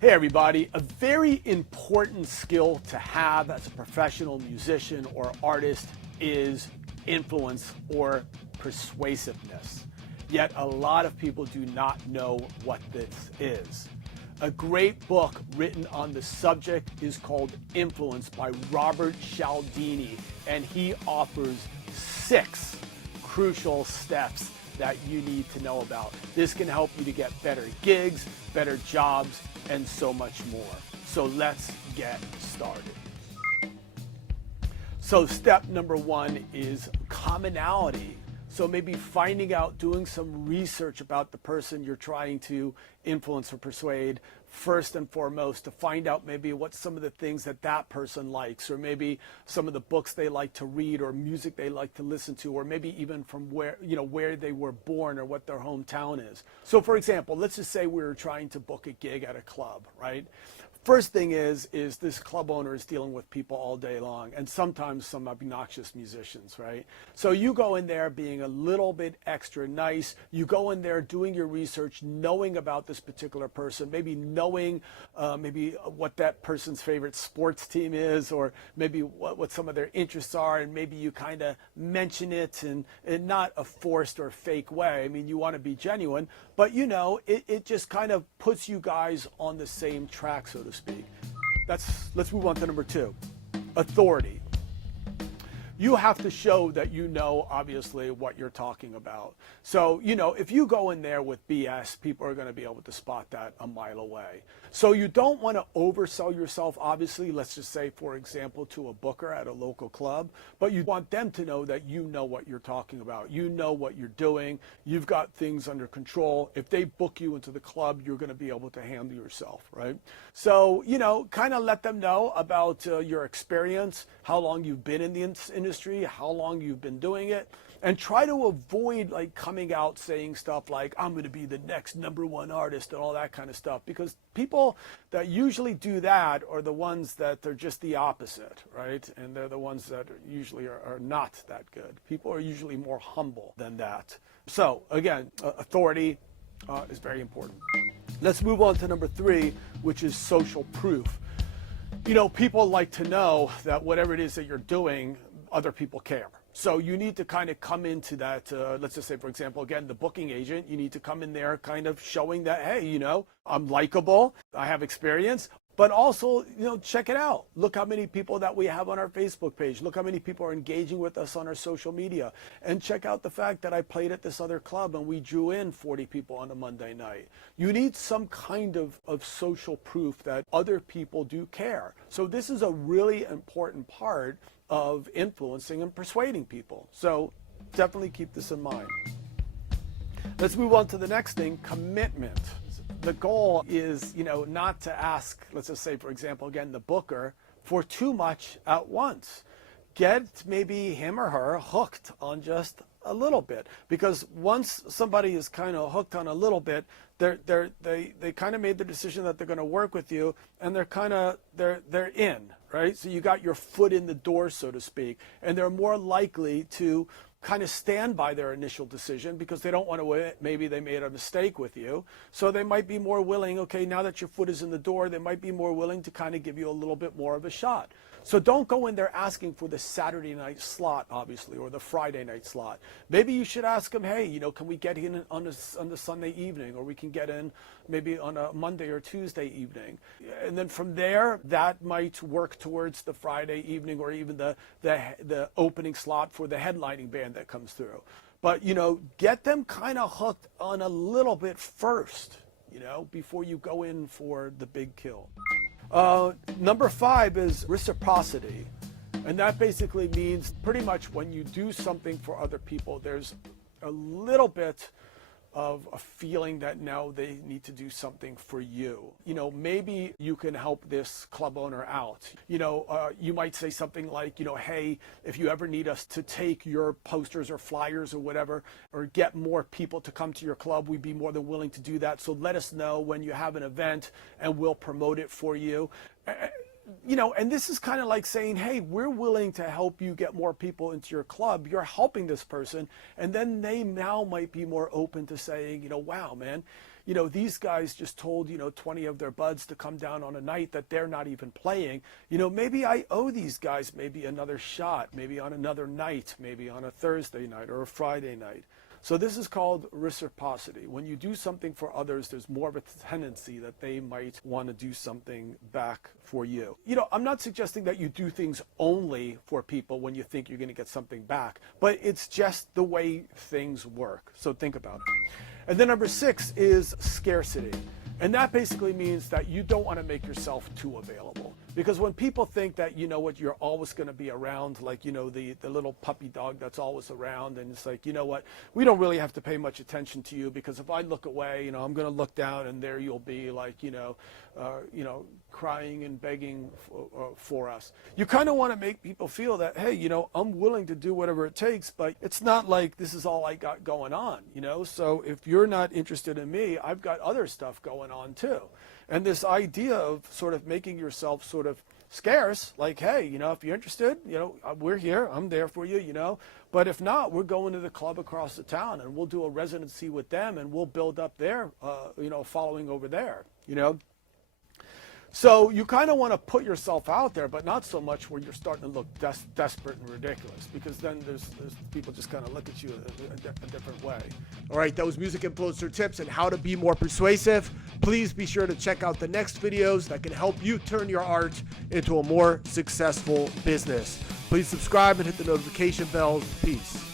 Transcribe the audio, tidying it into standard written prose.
Hey everybody, a very important skill to have as a professional musician or artist is influence or persuasiveness. Yet a lot of people do not know what this is. A great book written on the subject is called Influence by Robert Cialdini, and he offers 6 crucial steps that you need to know about. This can help you to get better gigs, better jobs, and so much more. So let's get started. So step number 1 is commonality. So maybe finding out, doing some research about the person you're trying to influence or persuade first and foremost, to find out maybe what some of the things that that person likes, or maybe some of the books they like to read, or music they like to listen to, or maybe even from where they were born or what their hometown is. So for example, let's just say we were trying to book a gig at a club, right? First thing is this club owner is dealing with people all day long, and sometimes some obnoxious musicians, right? So you go in there being a little bit extra nice. You go in there doing your research, knowing about this particular person, maybe knowing maybe what that person's favorite sports team is, or maybe what some of their interests are, and maybe you kind of mention it in not a forced or fake way. I mean, you want to be genuine, but it just kind of puts you guys on the same track, so to speak. Let's move on to number 2, authority. You have to show that you know, obviously, what you're talking about. So, if you go in there with BS, people are going to be able to spot that a mile away. So you don't want to oversell yourself, obviously, let's just say, for example, to a booker at a local club, but you want them to know that you know what you're talking about. You know what you're doing. You've got things under control. If they book you into the club, you're going to be able to handle yourself, right? So, kind of let them know about your experience, how long you've been in the industry, how long you've been doing it, and try to avoid coming out saying stuff like, I'm going to be the next #1 artist and all that kind of stuff, because people that usually do that are the ones that they're just the opposite, right? And they're the ones that usually are not that good. People are usually more humble than that. So again, authority is very important. Let's move on to number 3, which is social proof. People like to know that whatever it is that you're doing, other people care. So you need to kind of come into that, let's just say, for example, again, the booking agent, you need to come in there kind of showing that, hey, I'm likable, I have experience, but also, check it out. Look how many people that we have on our Facebook page. Look how many people are engaging with us on our social media. And check out the fact that I played at this other club and we drew in 40 people on a Monday night. You need some kind of social proof that other people do care. So this is a really important part of influencing and persuading people. So definitely keep this in mind. Let's move on to the next thing, commitment. The goal is, not to ask, let's just say, for example, again, the booker, for too much at once. Get maybe him or her hooked on just a little bit, because once somebody is kind of hooked on a little bit, they kind of made the decision that they're going to work with you, and they're in, right? So you got your foot in the door, so to speak, and they're more likely to kind of stand by their initial decision because they don't want to, maybe they made a mistake with you. So they might be more willing, okay, now that your foot is in the door, they might be more willing to kind of give you a little bit more of a shot. So don't go in there asking for the Saturday night slot, obviously, or the Friday night slot. Maybe you should ask them, hey, can we get in on the Sunday evening, or we can get in maybe on a Monday or Tuesday evening. And then from there, that might work towards the Friday evening, or even the opening slot for the headlining band that comes through. But, get them kind of hooked on a little bit first, before you go in for the big kill. Number 5 is reciprocity. And that basically means pretty much when you do something for other people, there's a little bit of a feeling that now they need to do something for you. Maybe you can help this club owner out. You might say something like, hey, if you ever need us to take your posters or flyers or whatever, or get more people to come to your club, we'd be more than willing to do that. So let us know when you have an event and we'll promote it for you. And this is kind of like saying, hey, we're willing to help you get more people into your club. You're helping this person. And then they now might be more open to saying, wow, man, these guys just told, 20 of their buds to come down on a night that they're not even playing. Maybe I owe these guys maybe another shot, maybe on another night, maybe on a Thursday night or a Friday night. So this is called reciprocity. When you do something for others, there's more of a tendency that they might want to do something back for you. I'm not suggesting that you do things only for people when you think you're going to get something back, but it's just the way things work. So think about it. And then number 6 is scarcity. And that basically means that you don't want to make yourself too available. Because when people think that, you're always going to be around, like, the little puppy dog that's always around, and it's like, we don't really have to pay much attention to you, because if I look away, I'm going to look down and there you'll be, like, crying and begging for us. You kind of want to make people feel that, hey, I'm willing to do whatever it takes, but it's not like this is all I got going on, So if you're not interested in me, I've got other stuff going on too. And this idea of sort of making yourself sort of scarce, like, hey, if you're interested, we're here, I'm there for you, but if not, we're going to the club across the town and we'll do a residency with them and we'll build up their, following over there, So you kind of want to put yourself out there, but not so much where you're starting to look desperate and ridiculous, because then there's people just kind of look at you a different way. All right, that was Music Influencer Tips and how to be more persuasive. Please be sure to check out the next videos that can help you turn your art into a more successful business. Please subscribe and hit the notification bells. Peace.